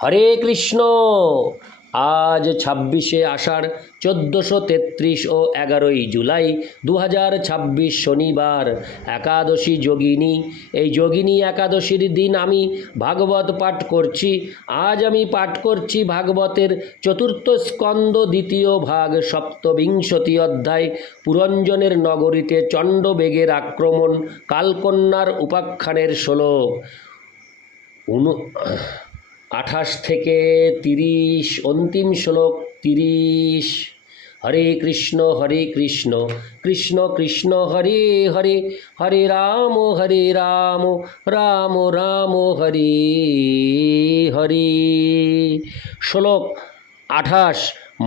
হরে কৃষ্ণ। আজ 26শে আষাঢ় 1433 ও 11ই জুলাই 2026 শনিবার, একাদশী যোগিনী। এই যোগিনী একাদশীর দিন আমি ভাগবত পাঠ করছি। আজ আমি পাঠ করছি ভাগবতের চতুর্থ স্কন্দ দ্বিতীয় ভাগ সপ্তবিংশতি অধ্যায়। পুরঞ্জনের নগরীতে চণ্ডবেগের আক্রমণ, কালকন্যার উপাখ্যানের শ্লোক 28 থেকে 30, অন্তিম শ্লোক 30। হরে কৃষ্ণ কৃষ্ণ কৃষ্ণ হরে হরে, হরে রাম রাম রাম হরে হরে। শ্লোক 28।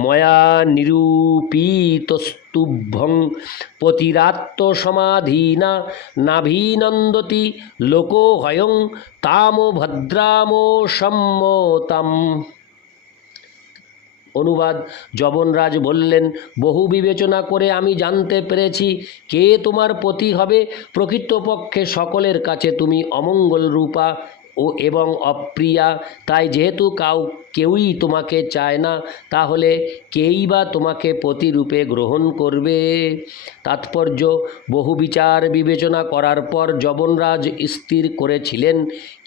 ময়া নিরূপিতস্তুভ্যং পতিরাত্মসমাধীনা নাভিনন্দতি লোকো হয়ং তামো ভদ্রামো সম্মতাম। অনুবাদ: যবনরাজ বললেন, বহু বিবেচনা করে আমি জানতে পেরেছি কে তোমার পতি হবে। প্রকৃতপক্ষে সকলের কাছে তুমি অমঙ্গল রূপা এবং অপ্রিয়া। তাই যেহেতু কেউই তোমাকে চায় না, তাহলে কেই বা তোমাকে পতিরূপে গ্রহণ করবে। তাৎপর্য: বহু বিচার বিবেচনা করার পর যবনরাজ স্থির করেছিলেন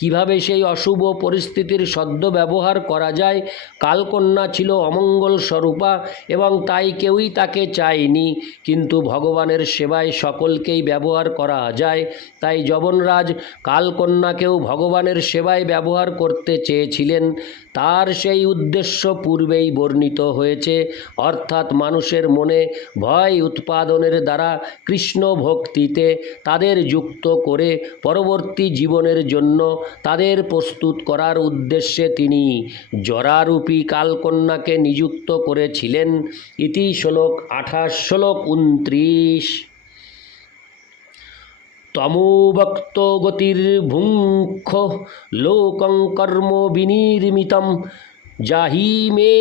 কিভাবে সেই অশুভ পরিস্থিতির সদ্ব্যবহার করা যায়। কালকন্যা ছিল অমঙ্গল স্বরূপা এবং তাই কেউই তাকে চায়নি, কিন্তু ভগবানের সেবায় সকলকেই ব্যবহার করা যায়। তাই যবনরাজ কালকন্যাকেও ভগবানের সেবায় ব্যবহার করতে চেয়েছিলেন। তার সেই উদ্দেশ্য পূর্বেই বর্ণিত হয়েছে, অর্থাৎ মানুষের মনে ভয় উৎপাদনের দ্বারা কৃষ্ণ ভক্তিতে তাদের যুক্ত করে পরবর্তী জীবনের জন্য তাদের প্রস্তুত করার উদ্দেশ্যে তিনি জরারূপী কালকন্যাকে নিযুক্ত করেছিলেন। ইতি শ্লোক 28। শ্লোক 29। তমোবক্ত গতির্ভুঙ্খ লোকং কর্ম বিনির্মিতম জাহি মে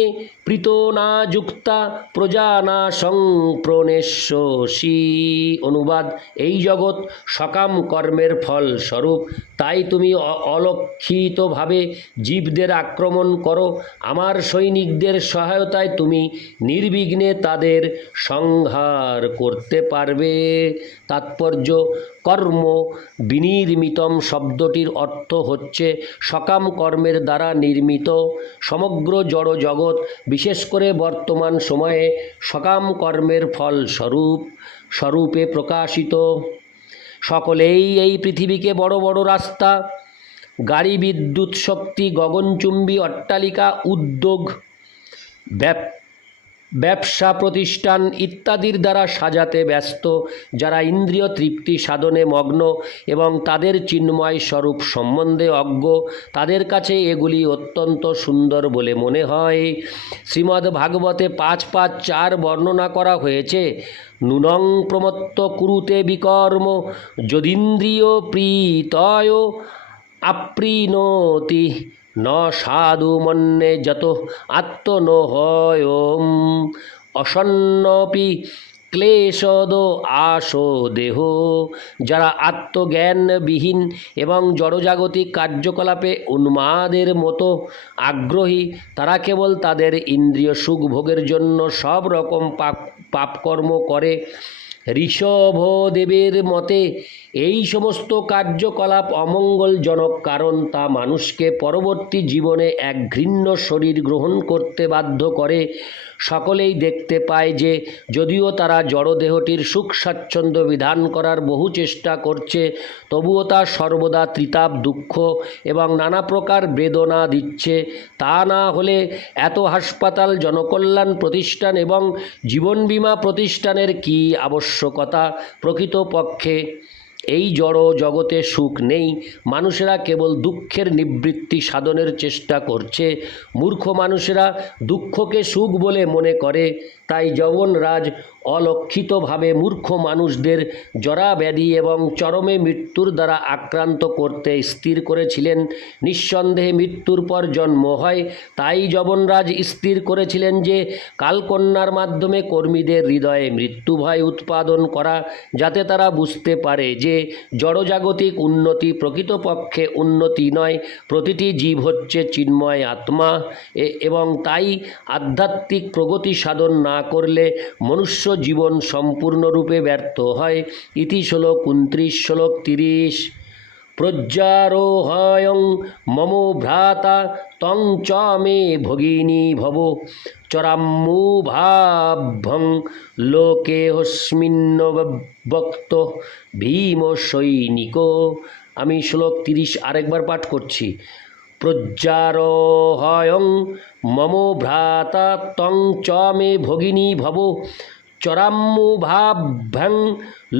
প্রীতো না যুক্তা প্রজানাশং প্রণেষ্যসি। অনুবাদ: এই জগৎ সকাম কর্মের ফল স্বরূপ, তাই তুমি অলক্ষিতভাবে জীবদের আক্রমণ করো। আমার সৈনিকদের সহায়তায় তুমি নির্বিঘ্নে তাদের সংহার করতে পারবে। তাৎপর্য: কর্ম বিনির্মিতম শব্দটির অর্থ হচ্ছে সকাম কর্মের দ্বারা নির্মিত। সমগ্র জড় জগৎ, বিশেষ করে বর্তমান সময়ে, সকাম কর্মের ফল স্বরূপে প্রকাশিত। সকলেই এই পৃথিবীকে বড় বড় রাস্তা, গাড়ি, বিদ্যুৎ শক্তি, গগনচুম্বী অট্টালিকা, উদ্যোগ, ব্যবসা প্রতিষ্ঠান ইত্যাদির দ্বারা সাজাতে ব্যস্ত। যারা ইন্দ্রিয় তৃপ্তি সাধনে মগ্ন এবং তাদের চিন্ময় স্বরূপ সম্বন্ধে অজ্ঞ, তাদের কাছে এগুলি অত্যন্ত সুন্দর বলে মনে হয়। শ্রীমদ্ ভাগবতে 5.5.4 বর্ণনা করা হয়েছে, নূনং প্রমত্ত কুরুতে বিকর্ম যদিন্দ্রিয় প্রীতয় আপ্রীণোতি ন সাধু মন্যে যত আত্মনোহয়ম অসন্নপি ক্লেশদ আশো দেহ। যারা আত্মজ্ঞানবিহীন এবং জড়জাগতিক কার্যকলাপে উন্মাদের মতো আগ্রহী, তারা কেবল তাদের ইন্দ্রিয় সুখ ভোগের জন্য সব রকম পাপকর্ম করে। ঋষভদেবের মতে এই সমস্ত কার্যকলাপ অমঙ্গলজনক, কারণ তা মানুষকে পরবর্তী জীবনে এক ঘৃণ্য শরীর গ্রহণ করতে বাধ্য করে। সকলেই দেখতে পায় যে যদিও তারা জড়দেহটির সুখ স্বাচ্ছন্দ্য বিধান করার বহু চেষ্টা করছে, তবুও তা সর্বদা ত্রিতাপ, দুঃখ এবং নানা প্রকার বেদনা দিচ্ছে। তা না হলে এত হাসপাতাল, জনকল্যাণ প্রতিষ্ঠান এবং জীবন বীমা প্রতিষ্ঠানের কী আবশ্যকতা? প্রকৃতপক্ষে এই জড় জগতে সুখ নেই। মানুষেরা কেবল দুঃখের নিবৃত্তি সাধনের চেষ্টা করছে। মূর্খ মানুষেরা দুঃখকে সুখ বলে মনে করে। তাই যবনরাজ অলক্ষিতভাবে মূর্খ মানুষদের জরাব্যাধি এবং চরমে মৃত্যুর দ্বারা আক্রান্ত করতে স্থির করেছিলেন। নিঃসন্দেহে মৃত্যুর পর জন্ম হয়, তাই যবনরাজ স্থির করেছিলেন যে কালকন্যার মাধ্যমে কর্মীদের হৃদয়ে মৃত্যু ভয় উৎপাদন করা, যাতে তারা বুঝতে পারে যে জড়জাগতিক উন্নতি প্রকৃতপক্ষে উন্নতি নয়, প্রতিটি জীব হচ্ছে চিন্ময় আত্মা এবং তাই আধ্যাত্মিক প্রগতি সাধন না করলে মনুষ্য জীবন সম্পূর্ণরূপে ব্যর্থ হয়। ইতি শ্লোক 29, শ্লোক 30। প্রজ্জারোহয়ং মম ভ্রাতা তং চ মে ভগিনী ভব চরাম্মুভাভ্যং লোকে হস্মিন্ন বক্ত ভীম সৈনিক। আমি শ্লোক 30 আরেকবার পাঠ করছি। প্রজ্জারোহয়ং মম ভ্রাতা তং চ মে ভগিনী ভব চরাম্মুভাভ্যং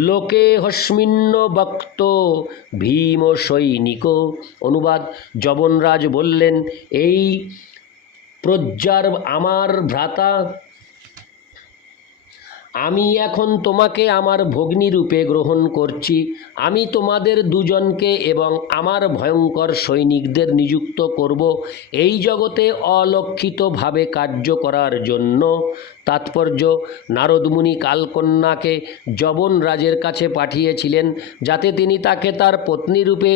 লোকে হস্মিন্ন বক্ত ভীম সৈনিক। অনুবাদ: যবনরাজ বললেন, এই প্রজ্জার আমার ভ্রাতা, আমি এখন তোমাকে আমার ভগ্নী রূপে গ্রহণ করছি। আমি তোমাদের দুজনকে এবং আমার ভয়ঙ্কর সৈনিকদের নিযুক্ত করব এই জগতে অলক্ষিতভাবে কার্য করার জন্য। তাৎপর্য: নারদমুনি কালকন্যাকে যবনরাজের কাছে পাঠিয়েছিলেন যাতে তিনি তাকে তার পত্নীরূপে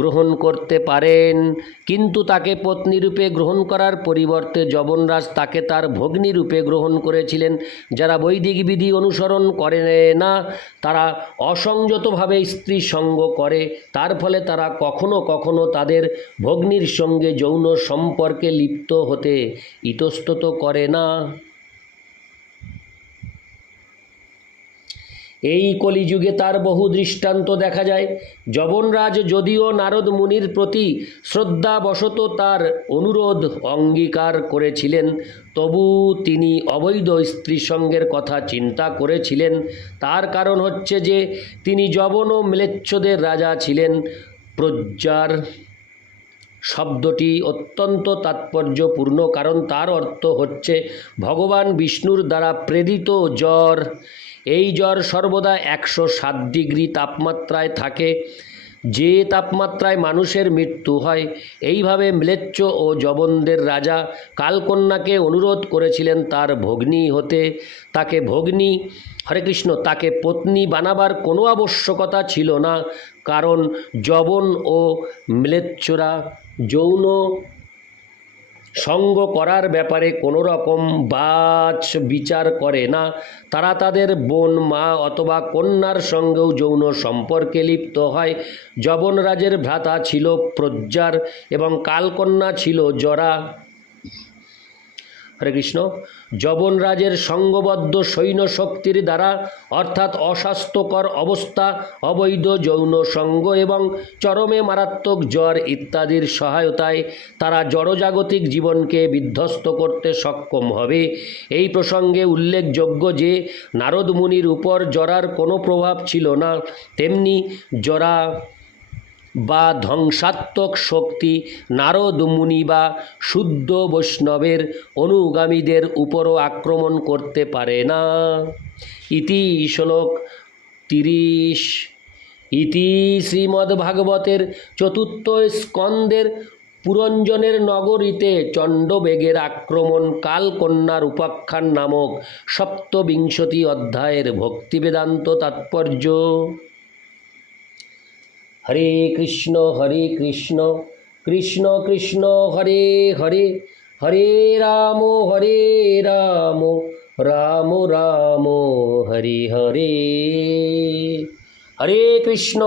গ্রহণ করতে পারেন, কিন্তু তাকে পত্নীরূপে গ্রহণ করার পরিবর্তে যবনরাজ তাকে তার ভগ্নীরূপে গ্রহণ করেছিলেন। যারা বৈদিক বিধি অনুসরণ করে না, তারা অসংযতভাবে স্ত্রী সঙ্গ করে, তার ফলে তারা কখনো কখনো তাদের ভগ্নীর সঙ্গে যৌন সম্পর্কে লিপ্ত হতে ইতস্তত করে না। এই কলিযুগে তার বহু দৃষ্টান্ত দেখা যায়। যবনরাজ যদিও নারদ মুনির প্রতি শ্রদ্ধাবশত তার অনুরোধ অঙ্গীকার করেছিলেন, তবু তিনি অবৈধ স্ত্রী সঙ্গের কথা চিন্তা করেছিলেন। তার কারণ হচ্ছে যে তিনি যবন ও ম্লেচ্ছদের রাজা ছিলেন। প্রজ্জার শব্দটি অত্যন্ত তাৎপর্যপূর্ণ, কারণ তার অর্থ হচ্ছে ভগবান বিষ্ণুর দ্বারা প্রেরিত জ্বর। এই জ্বর সর্বদা 107 ডিগ্রি তাপমাত্রায় থাকে, যে তাপমাত্রায় মানুষের মৃত্যু হয়। এইভাবে ম্লেচ্ছ ও যবনদের রাজা কালকন্যাকে অনুরোধ করেছিলেন তার ভগ্নী হতে। তাকে ভগ্নী, হরে কৃষ্ণ, তাকে পত্নী বানাবার কোনো আবশ্যকতা ছিল না, কারণ যবন ও ম্লেচ্ছরা যৌন সঙ্গ করার ব্যাপারে কোনো রকম বাছ বিচার করে না। তারা তাদের বোন, মা অথবা কন্যার সঙ্গেও যৌন সম্পর্কে লিপ্ত হয়। যবনরাজের ভ্রাতা ছিল প্রজ্জার এবং কালকন্যা ছিল জরা। হরে কৃষ্ণ। যবনরাজের সঙ্গবদ্ধ সৈন্য শক্তির দ্বারা, অর্থাৎ অস্বাস্থ্যকর অবস্থা, অবৈধ যৌন সঙ্গ এবং চরমে মারাত্মক জ্বর ইত্যাদির সহায়তায় তারা জড়জাগতিক জীবনকে বিধ্বস্ত করতে সক্ষম হবে। এই প্রসঙ্গে উল্লেখযোগ্য যে নারদ মুনির উপর জরার কোনো প্রভাব ছিল না, তেমনি জরা বা ধ্বংসাত্মক শক্তি নারদ মুনি বা শুদ্ধ বৈষ্ণবের অনুগামীদের উপরও আক্রমণ করতে পারে না। ইতি শ্লোক 30। ইতি শ্রীমদ্ভাগবতের চতুর্থ স্কন্দের পুরঞ্জনের নগরীতে চণ্ডবেগের আক্রমণ কালকন্যার উপাখ্যান নামক 27 অধ্যায়ের ভক্তিবেদান্ত তাৎপর্য। হরে কৃষ্ণ কৃষ্ণ কৃষ্ণ হরে হরে, হরে রাম রাম রাম হরে হরে। হরে কৃষ্ণ।